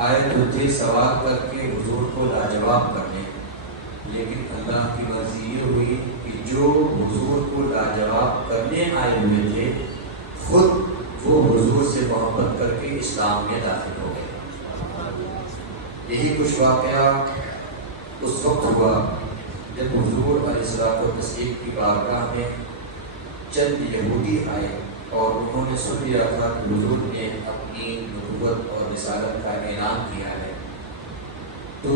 آئے تو تھے سوال کر کے حضور کو لاجواب کرنے، لیکن اللہ کی مرضی یہ ہوئی کہ جو حضور کو لاجواب کرنے آئے ہوئے تھے خود وہ حضور سے محبت کر کے اسلام میں داخل ہو گئے۔ یہی کچھ واقعہ اس وقت ہوا جب حضور علیہ الصلوۃ والتسلیم کی بارگاہ میں چند یہودی آئے اور انہوں نے سن لیا تھا کہ حضور نے اپنی نبوت اور رسالت کا اعلان کیا ہے، تو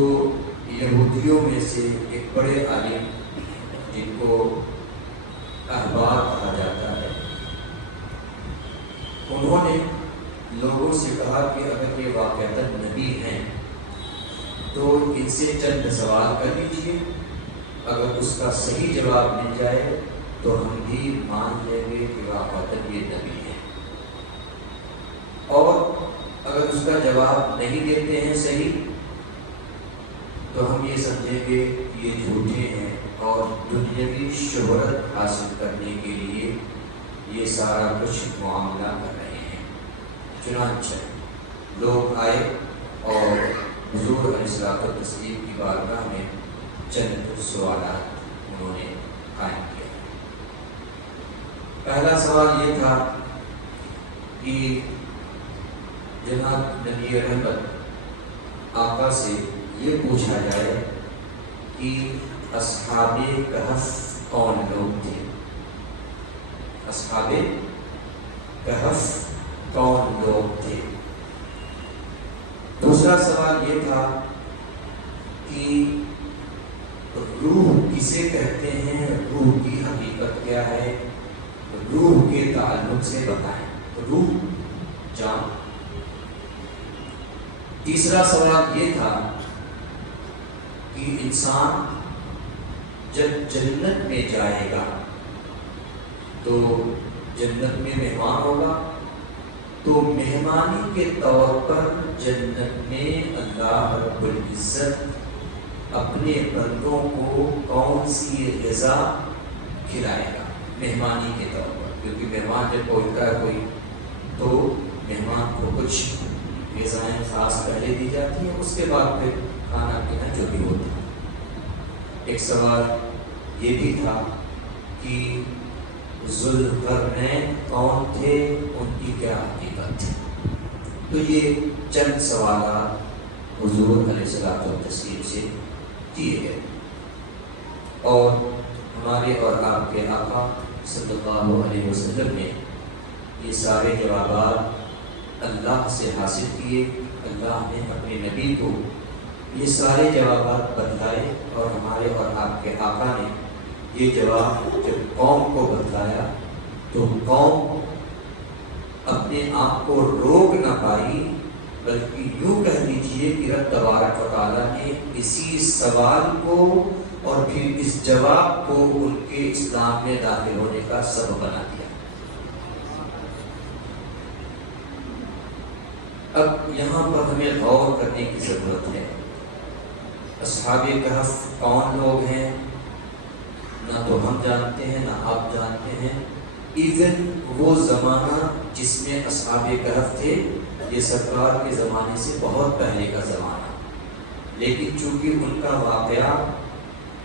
یہودیوں میں سے ایک بڑے عالم جن کو احبار کہا جاتا ہے، انہوں نے لوگوں سے کہا کہ اگر یہ واقعتاً نبی ہیں تو ان سے چند سوال کر لیجیے، اگر اس کا صحیح جواب مل جائے تو ہم بھی مان لیں گے کہ واقعتاً یہ نبی ہیں، اور اگر اس کا جواب نہیں دیتے ہیں صحیح تو ہم یہ سمجھیں گے یہ جھوٹے ہیں اور دنیاوی شہرت حاصل کرنے کے لیے یہ سارا کچھ معاملہ کر رہے ہیں۔ چنانچہ لوگ آئے اور حضور علیہ الصلوۃ والتسلیم کی بارگاہ میں چند سوالات انہوں نے قائم کیا۔ پہلا سوال یہ تھا کہ جناب نبی رحمت آقا سے یہ پوچھا جائے کہ اصحاب کہف کون لوگ تھے، اصحاب کہف کون لوگ تھے۔ دوسرا سوال یہ تھا کہ روح کسے کہتے ہیں، روح کی حقیقت کیا ہے، روح کے تعلق سے بتائیں، روح جان۔ تیسرا سوال یہ تھا کہ انسان جب جنت میں جائے گا تو جنت میں مہمان ہوگا، تو مہمانی کے طور پر جنت میں اللہ رب العزت اپنے بندوں کو کون سی غذا کھلائے گا مہمانی کے طور پر، کیونکہ مہمان جب پہنچتا ہے کوئی تو مہمان کو کچھ غذائیں خاص پہلے دی جاتی ہیں، اس کے بعد پھر کھانا پینا جو بھی ہوتا ہے۔ ایک سوال یہ بھی تھا کہ ذوالقرنین کون تھے، ان کی کیا حقیقت تھی۔ تو یہ چند سوالات حضور علیہ الصلوۃ والتسلیم سے کیے گئے، اور ہمارے اور آپ کے آقا صلی اللہ علیہ وسلم نے یہ سارے جوابات اللہ سے حاصل کیے۔ اللہ نے اپنے نبی کو یہ سارے جوابات بتلائے، اور ہمارے اور آپ کے آقا نے یہ جواب جب قوم کو بتلایا تو قوم اپنے آپ کو روک نہ پائی، بلکہ یوں کہہ دیجیے کہ رب تبارک و تعالیٰ نے اسی سوال کو اور پھر اس جواب کو ان کے اسلام میں داخل ہونے کا سبب بنا دیا۔ اب یہاں پر ہمیں غور کرنے کی ضرورت ہے، اصحاب کہف کون لوگ ہیں، نہ تو ہم جانتے ہیں نہ آپ جانتے ہیں۔ ایون وہ زمانہ جس میں اصحاب کہف تھے یہ سرکار کے زمانے سے بہت پہلے کا زمانہ، لیکن چونکہ ان کا واقعہ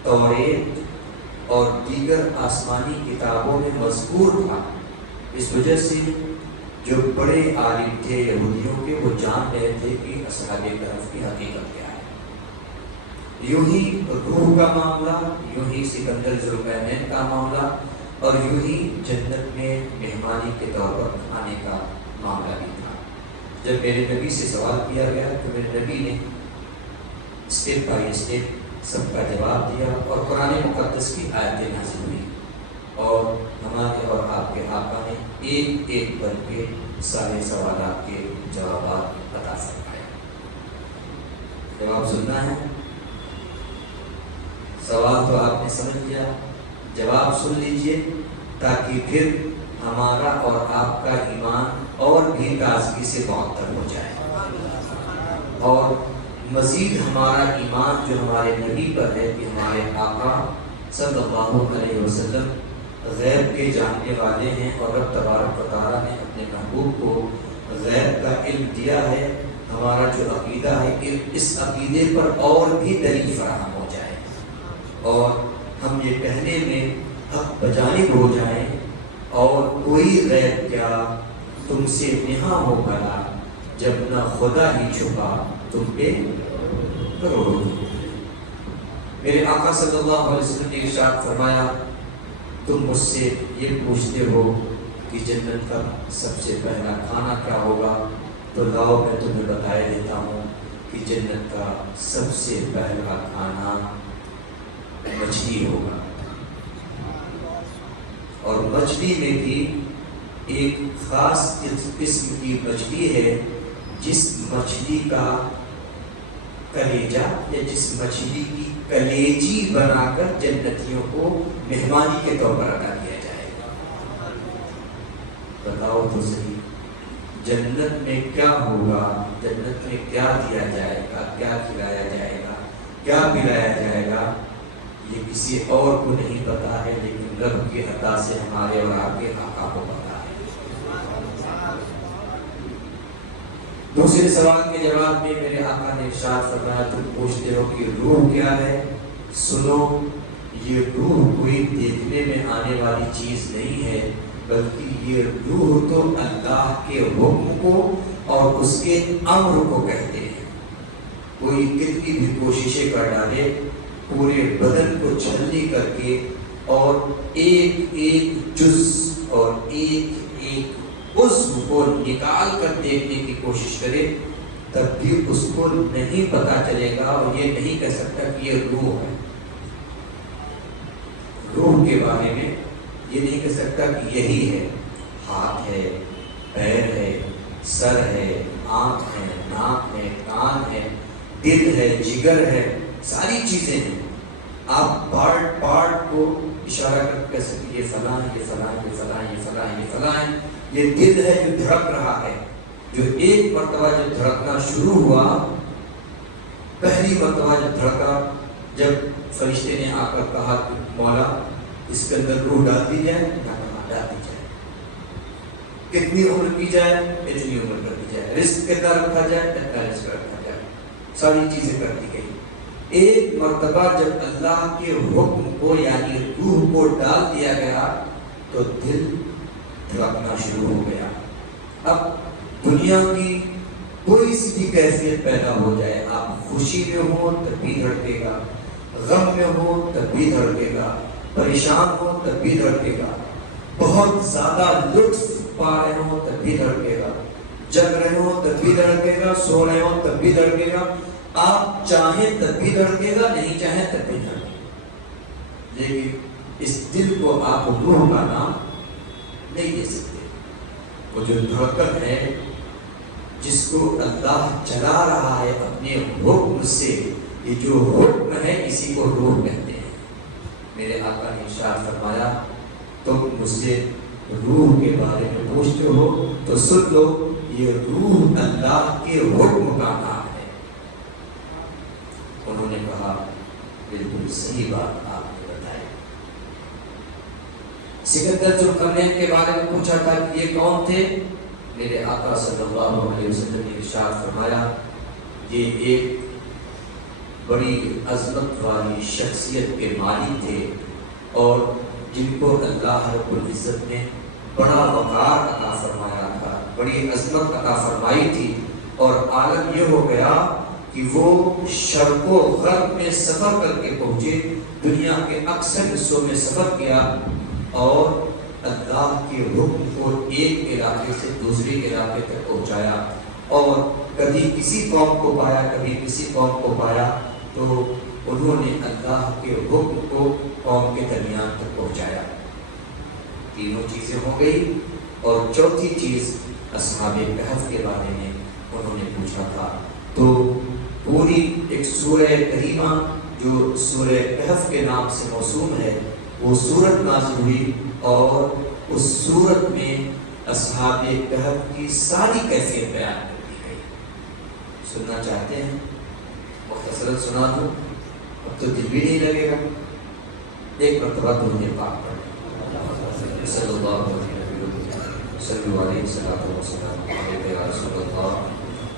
توریت اور دیگر آسمانی کتابوں میں مذکور تھا، اس وجہ سے جو بڑے عالم تھے یہودیوں کے وہ جان رہے تھے کہ اصحاب کہف کی حقیقت کیا ہے۔ یوں ہی روح کا معاملہ، یوں ہی سکندر ذوالقرنین کا معاملہ، اور یوں ہی جنت میں مہمانی کے طور پر کھانے کا معاملہ بھی تھا۔ جب میرے نبی سے سوال کیا گیا تو میرے نبی نے اسٹیپ بائی اسٹیپ سب کا جواب دیا، اور قرآن مقدس کی آیتیں نازل ہوئی، اور ہمارے اور آپ کے آقا نے ایک ایک بن کے سارے سوالات کے جوابات عطا فرمائے۔ جواب سننا ہے؟ سوال تو آپ نے سمجھ لیا، جواب سن لیجئے تاکہ پھر ہمارا اور آپ کا ایمان اور بھی تازگی سے معطر ہو جائے، اور مزید ہمارا ایمان جو ہمارے نبی پر ہے کہ ہمارے آقا صلی اللہ علیہ وسلم غیب کے جاننے والے ہیں، اور رب تبارک و تعالیٰ نے اپنے محبوب کو غیب کا علم دیا ہے، ہمارا جو عقیدہ ہے کہ اس عقیدے پر اور بھی دلیل فراہم ہو جائے اور ہم یہ کہنے میں حق بجانب ہو جائیں اور کوئی غیر کیا تم سے نہاں ہو بھلا جب نہ خدا ہی چھپا تم پہ کروڑوں. میرے آقا صلی اللہ علیہ وسلم نے ارشاد فرمایا تم مجھ سے یہ پوچھتے ہو کہ جنت کا سب سے پہلا کھانا کیا ہوگا، تو لاؤ میں تمہیں بتایا دیتا ہوں کہ جنت کا سب سے پہلا کھانا مچھلی ہوگا. اور مچھلی میں بھی ایک خاص قسم کی مچھلی ہے جس مچھلی کا کلیجہ یا جس مچھلی کی کلیجی بنا کر جنتیوں کو مہمانی کے طور پر ادا کیا جائے گا. بتاؤ تو صحیح جنت میں کیا ہوگا، جنت میں کیا دیا جائے گا، کیا کھلایا جائے گا، کیا پلایا جائے گا، یہ کسی اور کو نہیں پتا ہے لیکن رب کی عطا سے ہمارے اور آپ کے آقا کو پتا ہے. دوسرے سوال کے جواب میں میرے آقا نے ارشاد فرمایا تم پوچھتے ہو کہ روح کیا ہے، سنو یہ روح کوئی دیکھنے میں آنے والی چیز نہیں ہے بلکہ یہ روح تو اللہ کے حکم کو اور اس کے امر کو کہتے ہیں. کوئی کتنی بھی کوششیں کر ڈالے پورے بدن کو چھلنی کر کے اور ایک ایک جز اور ایک ایک عضو کو نکال کر دیکھنے کی کوشش کرے تب بھی اس کو نہیں پتا چلے گا اور یہ نہیں کہہ سکتا کہ یہ روح ہے. روح کے بارے میں یہ نہیں کہہ سکتا کہ یہی ہے. ہاتھ ہے، پیر ہے، سر ہے، آنکھ ہے، ناک ہے، کان ہے، دل ہے، جگر ہے، ساری چیزیں ہیں. آپ پارٹ پارٹ کو اشارہ کر کہہ سکتے یہ فلاں ہے، یہ فلاں، یہ فلاں، یہ فلاں، یہ فلاں ہے. یہ دل ہے جو دھڑک رہا ہے، جو ایک مرتبہ جب دھڑکنا شروع ہوا، پہلی مرتبہ جب دھڑکا، جب فرشتے نے آ کر کہا کہ مولا اس کے اندر روح ڈال دی جائے، نہ کہا ڈال دی جائے. کتنی عمر کی جائے، اتنی عمر کر دی جائے. رزق کتنا رکھا جائے، اتنا رزق رکھا جائے. ساری چیزیں کر دی گئی. ایک مرتبہ جب اللہ کے حکم کو یعنی روح کو ڈال دیا گیا تو دل دھڑکنا شروع ہو گیا. اب دنیا کی کوئی سی بھی کیفیت پیدا ہو جائے، آپ خوشی میں ہو تب بھی دھڑکے گا، غم میں ہو تب بھی دھڑکے گا، پریشان ہو تب بھی دھڑکے گا، بہت زیادہ لطف پا رہے ہو تب بھی دھڑکے گا، جگ رہے ہو تب بھی دھڑکے گا، سو رہے ہو تب بھی دھڑکے گا. آپ چاہیں تب بھی دھڑکے گا، نہیں چاہیں تب بھی دھڑکے گا. لیکن اس دل کو آپ روح کا نام نہیں دے سکتے. وہ جو دھڑکن ہے جس کو اللہ چلا رہا ہے اپنے حکم سے، یہ جو حکم ہے اسی کو روح کہتے ہیں. میرے آقا نے ارشاد فرمایا تم مجھ سے روح کے بارے میں پوچھتے ہو تو سن لو یہ روح اللہ کے حکم کا نام ہے. انہوں نے کہا بالکل صحیح بات آپ نے بتائی. سکندر ذوالقرنین کے بارے میں پوچھا تھا کہ یہ کون تھے. میرے آقا صلی اللہ علیہ وسلم نے ارشاد فرمایا یہ ایک بڑی عظمت والی شخصیت کے مالک تھے اور جن کو اللہ رب العزت نے بڑا وقار عطا فرمایا تھا، بڑی عظمت عطا فرمائی تھی. اور عالم یہ ہو گیا کہ وہ شرق و غرب میں سفر کر کے پہنچے، دنیا کے اکثر حصوں میں سفر کیا اور اللہ کے حکم کو ایک علاقے سے دوسرے علاقے تک پہنچایا. اور کبھی کسی قوم کو پایا، کبھی کسی قوم کو پایا، تو انہوں نے اللہ کے حکم کو قوم کے درمیان تک پہنچایا. تینوں چیزیں ہو گئی. اور چوتھی چیز اصحاب کہف کے بارے میں انہوں نے پوچھا تھا. تو پوری ایک سورہ کریمہ جو سورہ کہف کے نام سے موسوم ہے وہ سورت نازل ہوئی اور اس سورت میں اصحاب کہف کی ساری کیفیت بیان کر دی گئی. سننا چاہتے ہیں؟ مختصراً سنا دوں، اب تو دل بھی نہیں لگے گا. ایک مرتبہ درود پاک پڑھ صلی اللہ علیہ وسلم. صلی اللہ علیہ وسلم.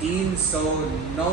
309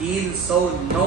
309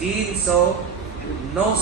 309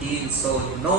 309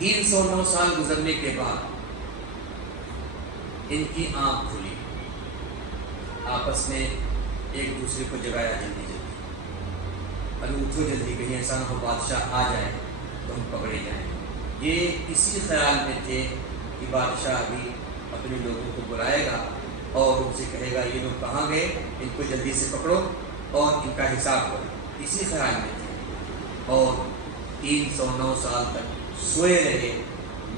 309 سال گزرنے کے بعد ان کی آنکھ کھلی، آپس میں ایک دوسرے کو جگایا جلدی جلدی، ارے اٹھو جلدی، کہیں ایسا نہ ہو بادشاہ آ جائے تو ہم پکڑے جائیں۔ یہ اسی خیال میں تھے کہ بادشاہ ابھی اپنے لوگوں کو بلائے گا اور ان سے کہے گا یہ لوگ کہاں گئے، ان کو جلدی سے پکڑو اور ان کا حساب کرو، اسی خیال میں تھے۔ اور 309 سال تک سوئے رہے،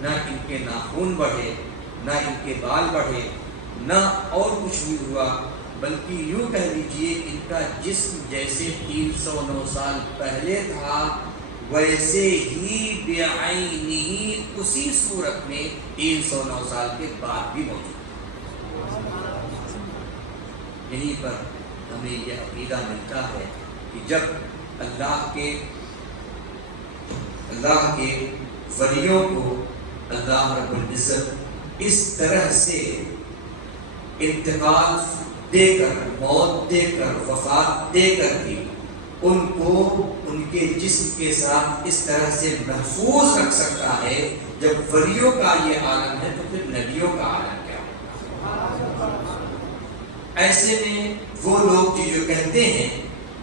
نہ ان کے ناخن بڑھے، نہ ان کے بال بڑھے، نہ اور کچھ بھی ہوا، بلکہ یوں کہہ لیجیے ان کا جسم جیسے 309 سال پہلے تھا ویسے ہی بعینہ اسی صورت میں 309 سال کے بعد بھی موجود۔ یہیں پر ہمیں یہ عقیدہ ملتا ہے کہ جب اللہ کے ولیوں کو اللہ رب العزت اس طرح سے انتقال دے کر، موت دے کر، وفات دے کر بھی ان کو ان کے جسم کے ساتھ اس طرح سے محفوظ رکھ سکتا ہے، جب ولیوں کا یہ عالم ہے تو پھر نبیوں کا عالم کیا ہوگا؟ ایسے میں وہ لوگ جو کہتے ہیں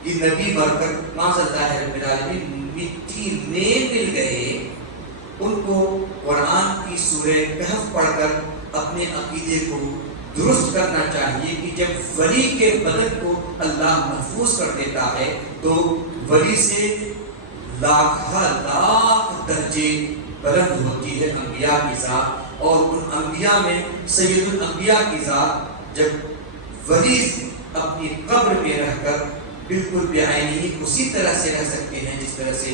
کہ نبی بن کر معاذ اللہ رب العالمین مٹی میں مل گئے، ان کو قرآن کی سورہ کہف پڑھ کر اپنے عقیدے کو درست کرنا چاہیے کہ جب ولی کے بدن کو اللہ محفوظ کر دیتا ہے تو ولی سے لاکھ درجے بلند ہوتی ہے انبیاء کی ذات، اور ان انبیاء میں سید الانبیاء کی ذات جب ولی اپنی قبر میں رہ کر بالکل بعینہ اسی طرح سے رہ سکتے ہیں جس طرح سے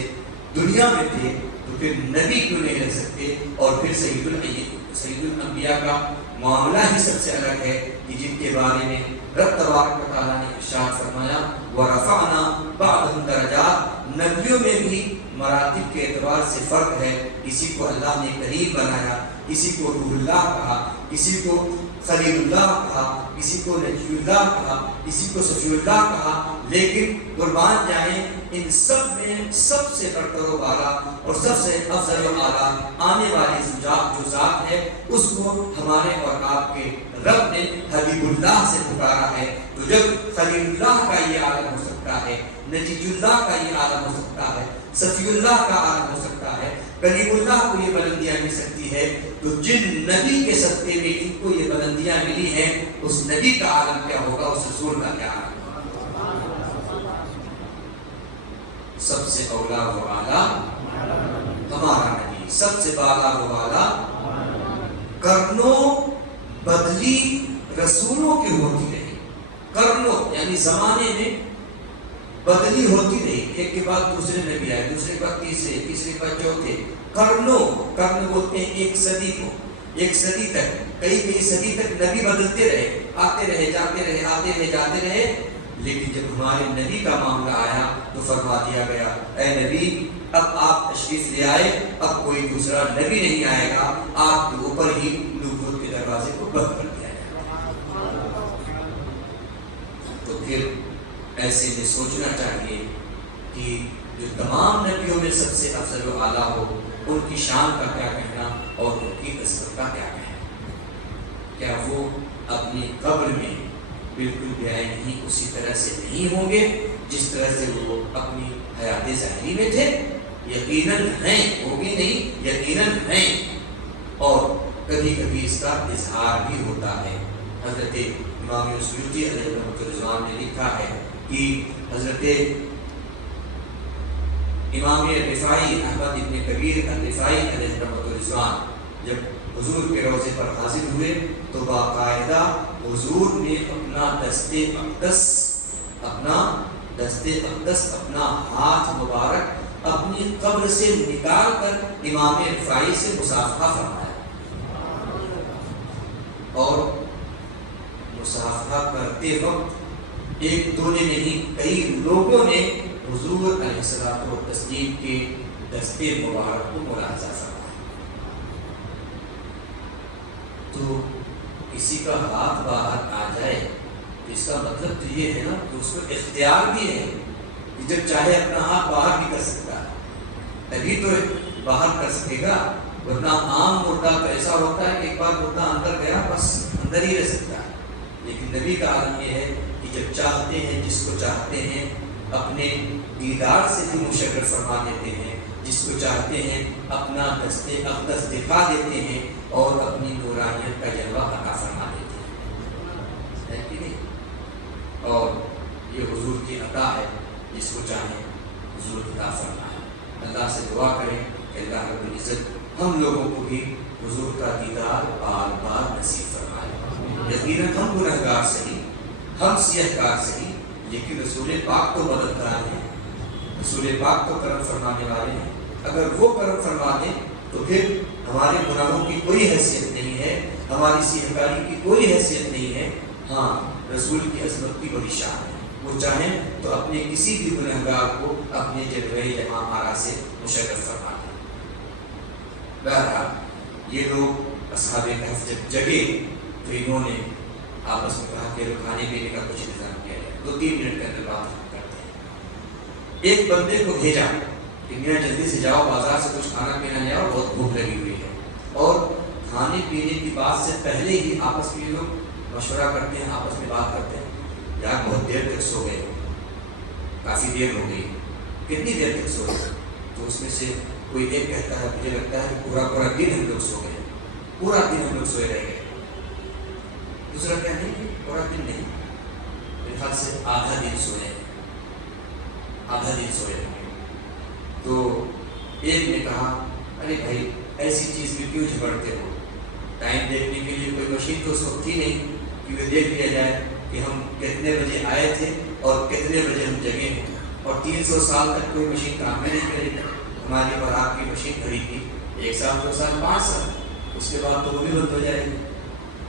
دنیا میں تھے، تو پھر نبی کیوں نہیں رہ سکتے؟ اور پھر سید الانبیاء کا معاملہ ہی سب سے الگ ہے کہ جن کے بارے میں رب تبارک و تعالیٰ نے ارشاد فرمایا وَرَفَعْنَا بَعْضَهُمْ دَرَجَاتٍ۔ نبیوں میں بھی مراتب کے اعتبار سے فرق ہے، کسی کو اللہ نے کریم بنایا، کسی کو روح اللہ کہا، کسی کو خلیل اللہ کہا، کسی کو نجی اللہ کہا، کسی کو صفی اللہ کہا، لیکن قربان جائیں ان سب میں سب سے برتر و بالا اور سب سے افضل و اعلیٰ آنے والی جو ذات ہے اس کو ہمارے اور آپ کے رب نے حبیب اللہ سے پکارا ہے۔ تو جب خلیل اللہ کا یہ عالم ہو سکتا ہے، نجی اللہ کا یہ عالم ہو سکتا ہے، صفی اللہ کا عالم ہو سکتا ہے، کلیم اللہ کو یہ بلندیاں مل سکتی ہے، تو جن نبی کے صدقے میں ان کو یہ بلندیاں ملی ہیں اس نبی کا عالم کیا ہوگا، اس رسول کا کیا عالم؟ سب سے اولا و اعلیٰ ہمارا نبی، سب سے بالا و بالا، کرنوں بدلی رسولوں کی ہوتی رہی، کرنوں یعنی زمانے میں بدلی ہوتی رہی، ایک کے بعد دوسرے نبی آئے، دوسرے کے بعد تیسرے، تیسرے کے بعد چوتھے، کرن بولتے ہیں ایک صدی کو، ایک صدی تک، کئی صدی تک نبی بدلتے رہے، آتے رہے جاتے رہے، آتے رہے جاتے رہے، لیکن جب ہمارے نبی کا معاملہ آیا تو فرما دیا گیا اے نبی اب آپ تشریف لے آئے، اب کوئی دوسرا نبی نہیں آئے گا، آپ کے اوپر ہی نبوت کے دروازے کو بند کر دیا جائے گا۔ تو پھر ایسے میں سوچنا چاہیے کہ جو تمام نبیوں میں سب سے افضل و اعلیٰ ہو ان کی شان کا کیا کہنا اور ان کی عظمت کا کیا کہنا؟ کیا وہ اپنی قبر میں بالکل بعینہ اسی طرح سے نہیں ہوں گے جس طرح سے وہ اپنی حیات ظاہری میں تھے؟ یقیناً ہیں، وہ بھی نہیں یقیناً ہیں، اور کبھی کبھی اس کا اظہار بھی ہوتا ہے۔ حضرت امام سیوطی علیہ رحمۃ اللہ نے لکھا ہے کہ حضرت امام رفاعی احمد ابن کبیر الرفاعی علیہ رحمۃ اللہ جب حضور کے روضے پر حاضر ہوئے تو باقاعدہ حضور نے اپنا دست اقدس اپنا ہاتھ مبارک اپنی قبر سے نکال کر امام رفاعی سے مصافحہ فرمایا، اور مصافحہ کرتے وقت ایک دو نے نہیں کئی لوگوں نے حضور علیہ الصلوۃ والتسلیم کے دست مبارک کو ملاحظہ فرمایا۔ تو کسی کا ہاتھ باہر آ جائے اس کا مطلب تو یہ ہے نا کہ اس کو اختیار بھی ہے کہ جب چاہے اپنا ہاتھ باہر بھی کر سکتا ہے، تبھی تو باہر کر سکے گا، ورنہ عام مردہ تو ایسا ہوتا ہے کہ ایک بار مردہ اندر گیا بس اندر ہی رہ سکتا ہے. لیکن نبی کا عالم یہ ہے کہ جب چاہتے ہیں جس کو چاہتے ہیں اپنے دیدار سے بھی مشرف فرما دیتے ہیں، جس کو چاہتے ہیں اپنا دست اقدس دکھا دیتے ہیں اور اپنی نورانیت کا جلوہ عطا فرما دیتے ہیں، ہے کہ نہیں؟ اور یہ حضور کی عطا ہے، جس کو چاہیں حضور عطا فرمائے. اللہ سے دعا کریں کہ اللہ رب العزت ہم لوگوں کو بھی حضور کا دیدار بار بار نصیب فرمائے. یقیناً ہم گنہگار صحیح، ہم سیاہکار صحیح، لیکن رسول پاک تو مددگار ہیں، رسول پاک تو کرم فرمانے والے ہیں. اگر وہ کرم فرما دیں تو پھر ہمارے گناہوں کی کوئی حیثیت نہیں ہے، ہماری سیاہکاری کی کوئی حیثیت نہیں ہے. ہاں، رسول کی عظمت کی بڑی شان ہے، وہ چاہیں تو اپنے کسی بھی گنہگار کو اپنے جلوہ جہاں آرا سے مشرف فرما دیں. بہرحال یہ لوگ اصحاب کہف جب جگے تو انہوں نے آپس میں کہا کہ کھانے پینے کا کچھ انتظام کیا جائے. 2-3 منٹ کے اندر بات کرتے ہیں. ایک بندے کو بھیجا کہ میاں جلدی سے جاؤ، بازار سے کچھ کھانا پینا لے آؤ، بہت بھوک لگی ہوئی ہے. اور کھانے پینے کی بات سے پہلے ہی آپس میں لوگ مشورہ کرتے ہیں، آپس میں بات کرتے ہیں، یار بہت دیر تک سو گئے، کافی دیر ہو گئی، کتنی دیر تک سو گئے؟ تو اس میں سے کوئی ایک کہتا ہے مجھے لگتا ہے کہ پورا دن ہم لوگ سو گئے، پورا دن ہم لوگ سوئے رہ گئے. دوسرا کیا نہیں، پورا دن نہیں، میرے خیال سے آدھا دن سوئے. تو ایک نے کہا ارے بھائی ایسی چیز میں کیوں جھگڑتے ہو، ٹائم دیکھنے کے لیے کوئی مشین تو اس وقت تھی نہیں کہ وہ دیکھ لیا جائے کہ ہم کتنے بجے آئے تھے اور کتنے بجے ہم جگے ہیں. اور 300 سال تک کوئی مشین کام میں نہیں کرے گی. ہماری اور آپ کی مشین خریدی 1 سال 2 سال 5 سال، اس کے بعد تو وہ بھی بند ہو جائے گی.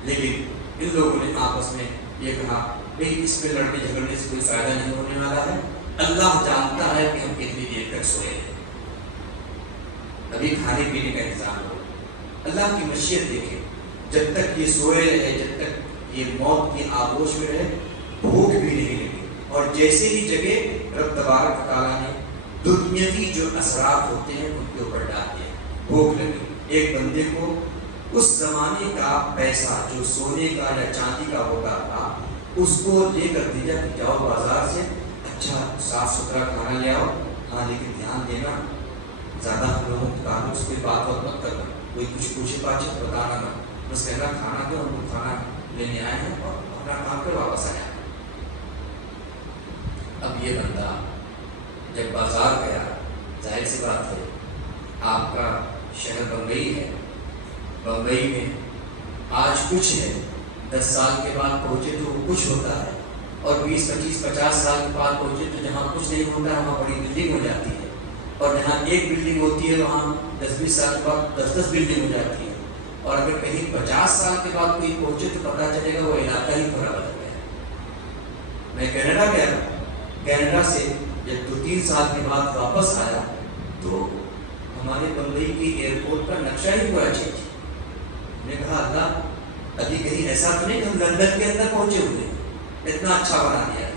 لیکن ان لوگوں نے آپس میں یہ کہا بھائی اس پہ لڑنے جھگڑنے سے کوئی فائدہ نہیں ہونے والا ہے، اللہ جانتا ہے کہ ہم کتنی دیر تک سوئے ہیں، ابھی کھانے پینے کا انتظام ہو. اللہ کی مشیت دیکھیں، جب تک یہ سوئے رہے، جب تک یہ موت کی آغوش میں رہے، بھوک بھی نہیں لگی. اور جیسے ہی جگہ رب تبارک تعالیٰ نے دنیاوی جو اثرات ہوتے ہیں ان کے اوپر ڈال دیا. بھوک لگی. ایک بندے کو اس زمانے کا پیسہ جو سونے کا یا چاندی کا ہوتا تھا اس کو لے کر دیا کہ جاؤ بازار سے اچھا صاف ستھرا کھانا لے آؤ. ہاں لیکن دھیان دینا زیادہ ہم لوگوں کے تعلق سے کوئی بات مت کرنا، کوئی کچھ پوچھے پاچھے بتانا مت، بس کہنا کھانا دو، ہم لوگ کھانا لینے آئے ہیں اور اپنا کام کر واپس آیا. اب یہ بندہ جب بازار گیا، ظاہر سی بات ہے آپ کا شہر بمبئی ہے، بمبئی میں آج کچھ ہے، 10 سال کے بعد پہنچے تو وہ کچھ ہوتا ہے، اور 20 25 50 سال کے بعد پہنچے تو جہاں کچھ نہیں ہوتا ہے وہاں بڑی بلڈنگ ہو جاتی ہے، اور جہاں ایک بلڈنگ ہوتی ہے وہاں 10 20 سال کے بعد 10 بلڈنگ ہو جاتی ہے. اور اگر کہیں 50 سال کے بعد کوئی پہنچے تو پتہ چلے گا وہ علاقہ ہی پورا بدل گیا. میں کینیڈا گیا، کینیڈا سے جب 2-3 سال کے بعد واپس آیا تو ہمارے بمبئی کی ایئرپورٹ کا نقشہ ہی پورا چینج. میں نے کہا اللہ ابھی کہیں ایسا تو نہیں کہ ہم لندن کے اندر پہنچے ہوئے، اتنا اچھا بنا دیا.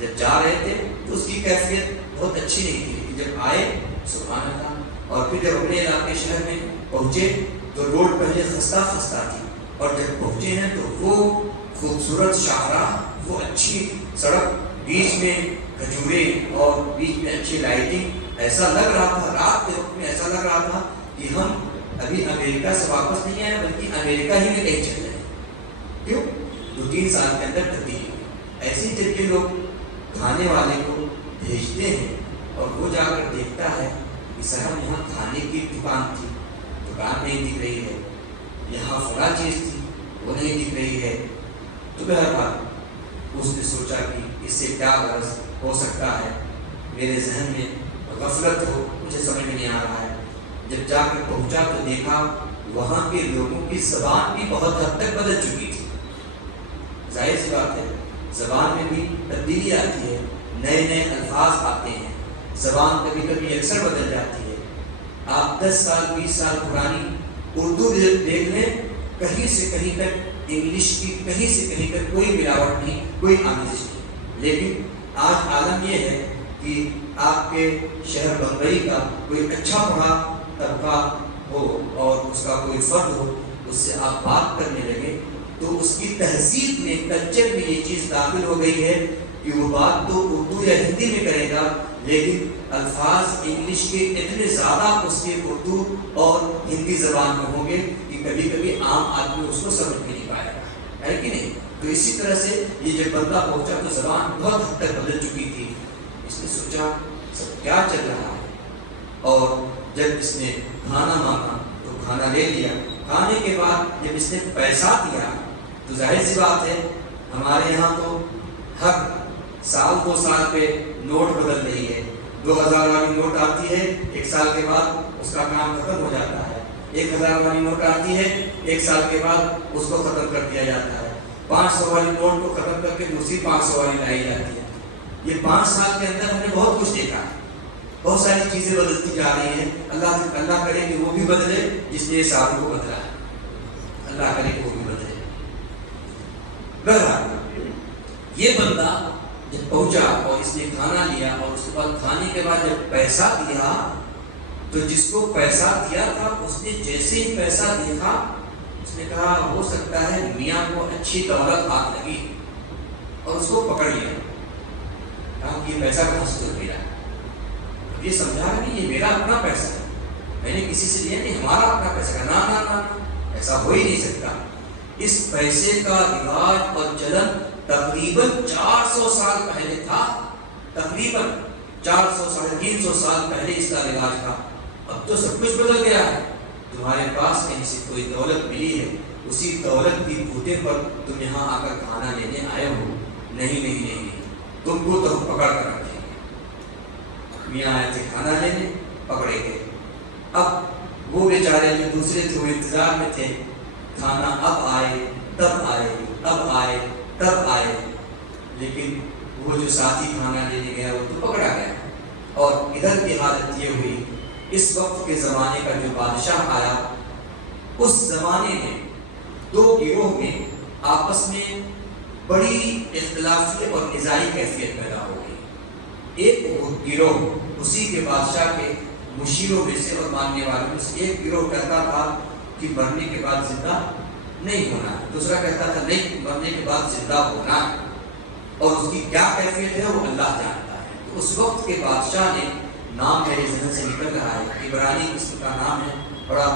جب جا رہے تھے تو اس کی کیفیت بہت اچھی نہیں تھی، لیکن جب آئے سبحان اللہ. اور پھر جب اپنے علاقے شہر میں پہنچے تو روڈ پہلے خستہ تھی، اور جب پہنچے ہیں تو وہ خوبصورت شاہراہ، وہ اچھی سڑک، بیچ میں کھجورے اور بیچ میں اچھی لائٹنگ، ایسا لگ رہا تھا رات کے وقت میں، ایسا لگ رہا تھا کہ ہم ابھی امریکہ سے واپس نہیں آئے بلکہ امریکہ ہی میں کہیں چل رہے ہیں. کیوں؟ 2-3 سال کے اندر تبدیلی ہوئی. ایسی جب یہ لوگ کھانے والے کو بھیجتے ہیں اور وہ جا کر دیکھتا ہے کہ صاحب یہاں کھانے کی دکان تھی، دکان نہیں دکھ رہی ہے، یہاں فلاں چیز تھی وہ نہیں دکھ رہی ہے، تو بہرحال اس نے سوچا کہ اس سے کیا غرض ہو سکتا ہے، میرے ذہن میں غفلت ہو، مجھے سمجھ میں نہیں آ رہا ہے. جب جا کر پہنچا تو دیکھا وہاں کے لوگوں کی زبان بھی بہت حد تک بدل چکی تھی. ظاہر سی بات ہے زبان میں بھی تبدیلی آتی ہے، نئے نئے الفاظ آتے ہیں، زبان کبھی کبھی اکثر بدل جاتی ہے. آپ 10 سال 20 سال پرانی اردو دیکھ لیں، کہیں سے کہیں تک انگلش کی کہیں سے کہیں تک کوئی ملاوٹ نہیں، کوئی آمیزش نہیں. لیکن آج عالم یہ ہے کہ کہ آپ کے شہر بمبئی کا کوئی اچھا پڑھا طبقہ ہو اور اس کا کوئی فرد ہو، اس سے آپ بات کرنے لگے تو اس کی تہذیب میں، کلچر میں یہ چیز داخل ہو گئی ہے کہ وہ بات تو اردو یا ہندی میں کرے گا، لیکن الفاظ انگلش کے اتنے زیادہ اس کے اردو اور ہندی زبان میں ہوں گے کہ کبھی کبھی عام آدمی اس کو سمجھ بھی نہیں پائے گا، ہے کہ نہیں؟ تو اسی طرح سے یہ جب بندہ پہنچا تو زبان بہت حد تک بدل چکی تھی. اس نے سوچا سب کیا چل رہا ہے، اور جب اس نے کھانا مانگا تو کھانا لے لیا. کھانے کے بعد جب اس نے پیسہ دیا تو ظاہر سی بات ہے ہمارے یہاں تو ہر سال 2 سال پہ نوٹ بدل رہی ہے. 2000 والی نوٹ آتی ہے، 1 سال کے بعد اس کا کام ختم ہو جاتا ہے. 1000 والی نوٹ آتی ہے، 1 سال کے بعد اس کو ختم کر دیا جاتا ہے. 500 والی نوٹ کو ختم کر کے دوسری 500 والی لائی جاتی ہے. یہ 5 سال کے اندر ہم نے بہت کچھ دیکھا ہے، بہت ساری چیزیں بدلتی جا رہی ہیں. اللہ کرے کہ وہ بھی بدلے جس نے سال کو بدلا ہے، اللہ کرے کہ وہ بھی بدلے. بہرحال یہ بندہ جب پہنچا اور اس نے کھانا لیا اور اس کے بعد کھانے کے بعد جب پیسہ دیا تو جس کو پیسہ دیا تھا اس نے جیسے ہی پیسہ دیکھا اس نے کہا ہو سکتا ہے میاں کو اچھی دولت ہاتھ لگی اور اس کو پکڑ لیا. کہا کہ یہ پیسہ کہاں سے تو میرا، یہ سمجھا کہ یہ میرا اپنا پیسہ ہے، میں نے کسی سے لیا نہیں، ہمارا اپنا پیسہ. نہ ایسا ہو ہی نہیں سکتا. اس پیسے کا رواج اور چلن تقریباً 400 سال پہلے تھا، تقریباً 400 350 سال پہلے اس کا رواج تھا. اب تو سب کچھ بدل گیا ہے. تمہارے پاس کہیں سے کوئی دولت ملی ہے، اسی دولت کی بوتے پر تم یہاں آ کر کھانا لینے آئے ہو. نہیں تم کو تو پکڑ کر رکھیں گے. میاں آئے تھے کھانا لینے، پکڑے گئے. اب وہ بیچارے جو دوسرے تھے وہ انتظار میں تھے، کھانا اب آئے تب آئے، اب آئے تب آئے، لیکن وہ جو ساتھی کھانا لینے گیا وہ تو پکڑا گیا. اور ادھر کی حالت یہ ہوئی، اس وقت کے زمانے کا جو بادشاہ آیا اس زمانے میں 2 گروہ میں آپس میں بڑی اختلافی اور نزاعی کیفیت پیدا ہو گئی. ایک گروہ اسی کے بادشاہ کے مشیروں میں سے اور ماننے والوں میں سے ایک گروہ کہتا تھا کہ مرنے کے بعد زندہ نہیں ہونا، دوسرا کہتا تھا نہیں مرنے کے بعد زندہ ہونا، اور اس کی کیا کیفیت ہے وہ اللہ جانتا ہے. تو اس وقت کے بادشاہ نے، نام میرے ذہن سے نکل رہا ہے، عبرانی قسم کا نام ہے، بڑا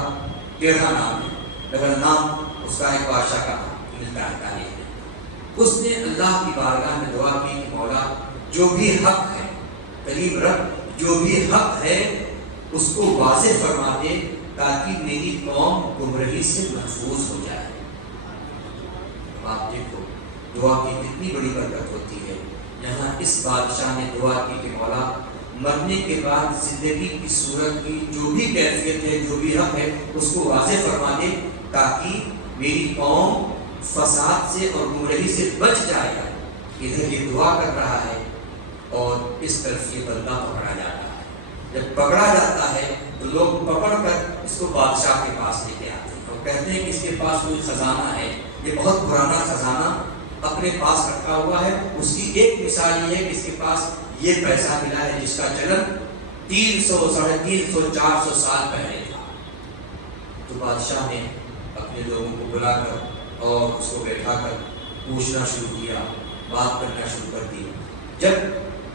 ٹیڑھا نام ہے، لیکن نام اس کا ایک بادشاہ کا ملتا ہے تاریخ میں. اس نے اللہ کی بارگاہ میں دعا کی کہ مولا جو بھی حق ہے، قریب رکھ، جو بھی حق ہے اس کو واضح فرما دے تاکہ میری قوم گمراہی سے محفوظ ہو جائے. آپ دیکھو دعا کی کتنی بڑی برکت ہوتی ہے. یہاں اس بادشاہ نے دعا کی کہ مولا مرنے کے بعد زندگی کی صورت کی جو بھی کیفیت ہے، جو بھی حق ہے اس کو واضح فرما دے تاکہ میری قوم فساد سے اور گمراہی سے بچ جائے گا. ادھر یہ دعا کر رہا ہے اور اس طرف یہ بندہ پکڑا جاتا ہے. جب پکڑا جاتا ہے تو لوگ پکڑ کر اس کو بادشاہ کے پاس لے کے آتے ہیں اور کہتے ہیں کہ اس کے پاس کوئی خزانہ ہے، یہ بہت پرانا خزانہ اپنے پاس رکھا ہوا ہے. اس کی ایک مثال یہ ہے کہ اس کے پاس یہ پیسہ ملا ہے جس کا چلن 300 350 400 سال پہلے تھا. تو بادشاہ نے اپنے لوگوں کو بلا کر اور اس کو بیٹھا کر پوچھنا شروع کیا، بات کرنا شروع کر دی. جب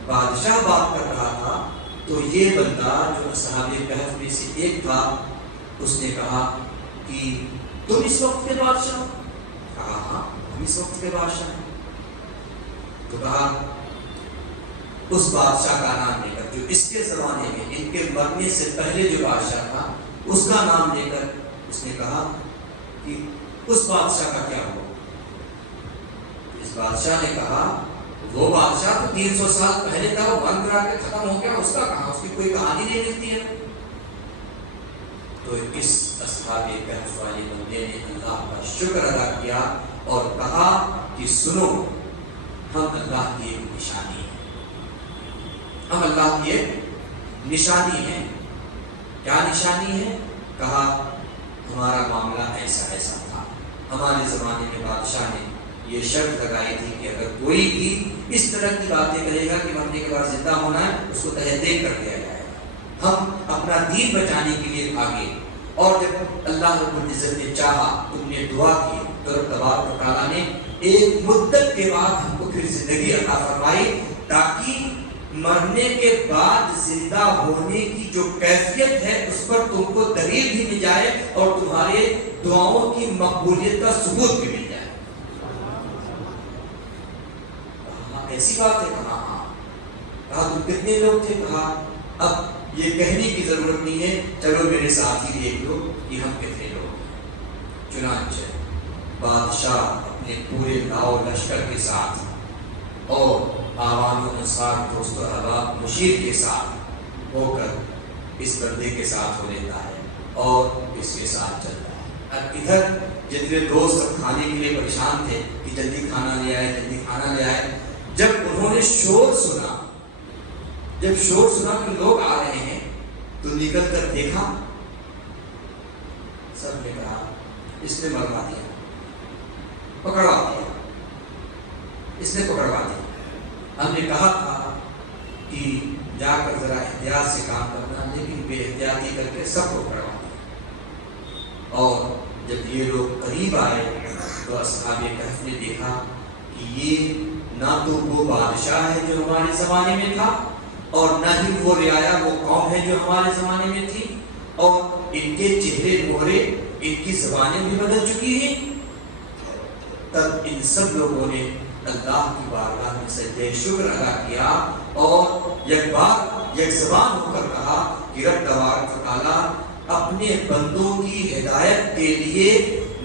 بادشاہ بات کر رہا تھا تو یہ بندہ جو اصحاب کہف میں سے ایک تھا اس نے کہا کہ تم اس وقت کے بادشاہ؟ کہا ہاں ہم اس وقت کے بادشاہ ہیں. تو کہا اس بادشاہ کا نام لے کر جو اس کے زمانے میں ان کے مرنے سے پہلے جو بادشاہ تھا اس کا نام لے کر اس نے کہا کہ اس بادشاہ کا کیا ہوا؟ اس بادشاہ نے کہا وہ بادشاہ تو 300 سال پہلے تھا، وہ بند کرا کے ختم ہو گیا، اس کا کہاں، اس کی کوئی کہانی نہیں ملتی ہے. تو اس اصحاب کہف والے بندے نے اللہ کا شکر ادا کیا اور کہا کہ سنو ہم اللہ کی ایک نشانی ہیں، ہم اللہ کی ایک نشانی ہیں. کیا نشانی ہے؟ کہا ہمارا معاملہ ایسا ایسا تھا. ہمارے زمانے میں بادشاہ نے یہ شرط لگائی تھی کہ اگر کوئی بھی اس طرح کی باتیں کرے گا کہ مرنے کے بعد زندہ ہونا ہے، اس کو تہہ دیکھ کر دیا جائے گا۔ ہم اپنا دین بچانے کے لیے بھاگے، اور جب اللہ رب العزت نے چاہا، تم نے دعا کی، تو رب تبارک و تعالیٰ نے ایک مدت کے بعد ہم کو پھر زندگی عطا فرمائی، تاکہ مرنے کے بعد زندہ ہونے کی جو کیفیت ہے اس پر تم کو دلیل بھی مل جائے اور تمہارے دعاؤں کی مقبولیت کا ثبوت بھی مل جائے۔ ایسی بات ہے، کہا تم کتنے لوگ تھے؟ کہا اب یہ کہنے کی ضرورت نہیں ہے، چلو میرے ساتھ ہی دیکھ لو کہ ہم کتنے لوگ ہیں۔ چنانچہ بادشاہ اپنے پورے لاؤ لشکر کے ساتھ اور آوان و انصار دوست و احباب مشیر کے ساتھ ہو کر اس بندے کے ساتھ ہو لیتا ہے اور اس کے ساتھ چلتا ہے۔ اب ادھر جتنے دوست سب کھانے کے لیے پریشان تھے کہ جلدی کھانا لے آئے، جلدی کھانا لے آئے، جب انہوں نے شور سنا کہ لوگ آ رہے ہیں تو نکل کر دیکھا، سب نے کہا اس نے مروا دیا، پکڑوا دیا، اس نے پکڑوا دیا۔ ہم نے کہا تھا کہ جا کر ذرا احتیاط سے کام کرنا، لیکن بے احتیاطی کر کے سب کو پکڑوا دیا۔ اور جب یہ لوگ قریب آئے تو اصحاب کہف نے دیکھا کہ یہ نہ تو وہ بادشاہ ہے جو ہمارے زمانے میں تھا، اور نہ ہی وہ رعایا، وہ قوم ہے جو ہمارے زمانے میں تھی، اور ان کے چہرے مہرے، ان کی زبانیں بھی بدل چکی ہیں۔ تب ان سب لوگوں نے اللہ کی بارگاہ میں سجدہ شکر ادا کیا اور یک زبان ہو کر کہا کہ رب تبارک و تعالیٰ اپنے بندوں کی ہدایت کے لیے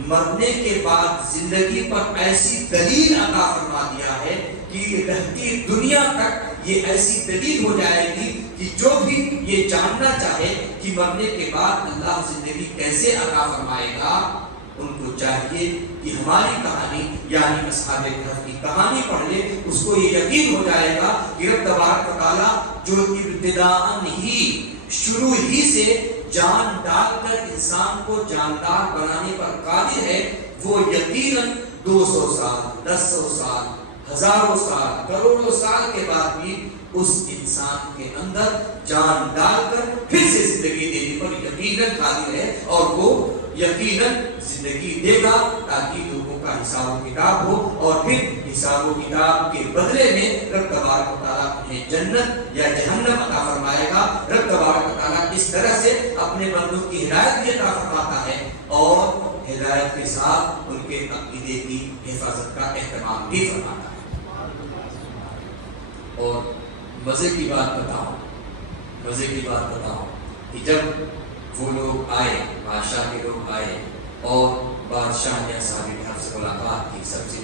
مرنے کے بعد زندگی پر ایسی دلیل عطا فرما دیا ہے کہ رہتی دنیا تک یہ ایسی دلیل ہو جائے گی کہ جو بھی یہ جاننا چاہے کہ مرنے کے بعد اللہ زندگی کیسے عطا فرمائے گا، ان کو چاہیے کہ ہماری کہانی یعنی اصحاب کہف کی کہانی پڑھ لے، اس کو یہ یقین ہو جائے گا کہ رب تبارک و تعالیٰ جو ابتداءً ہی شروع ہی سے جان ڈال کر انسان کو جاندار بنانے پر قادر ہے، وہ یقیناً 200 سال، 100 سال، ہزاروں سال، کروڑوں سال کے بعد بھی اس انسان کے اندر جان ڈال کر پھر سے زندگی دینے پر یقیناً قادر ہے، اور وہ یقیناً زندگی دے گا تاکہ لوگوں کا حساب و کتاب ہو، اور پھر حساب و کتاب کے بدلے میں رب تبارک و تعالیٰ انہیں جنت یا جہنم عطا فرمائے گا۔ رب تبارک و تعالیٰ اس طرح سے اپنے بندوں کی ہدایت بھی عطا فرماتا ہے اور ہدایت کے ساتھ ان کے عقیدے کی حفاظت کا اہتمام بھی فرماتا ہے۔ اور مزے کی بات بتاؤں کہ جب وہ لوگ آئے، بادشاہ کے لوگ آئے اور بادشاہ نے اصحاب کہف سے ملاقات کی، سب سے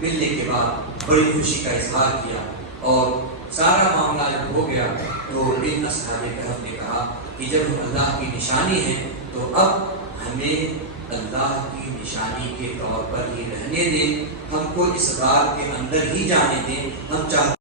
ملنے کے بعد بڑی خوشی کا اظہار کیا، اور سارا معاملہ جب ہو گیا تو ان اصحاب کہف نے کہا کہ جب ہم اللہ کی نشانی ہیں تو اب ہمیں اللہ کی نشانی کے طور پر ہی رہنے دیں، ہم کو اس غار کے اندر ہی جانے دیں، ہم چاہتے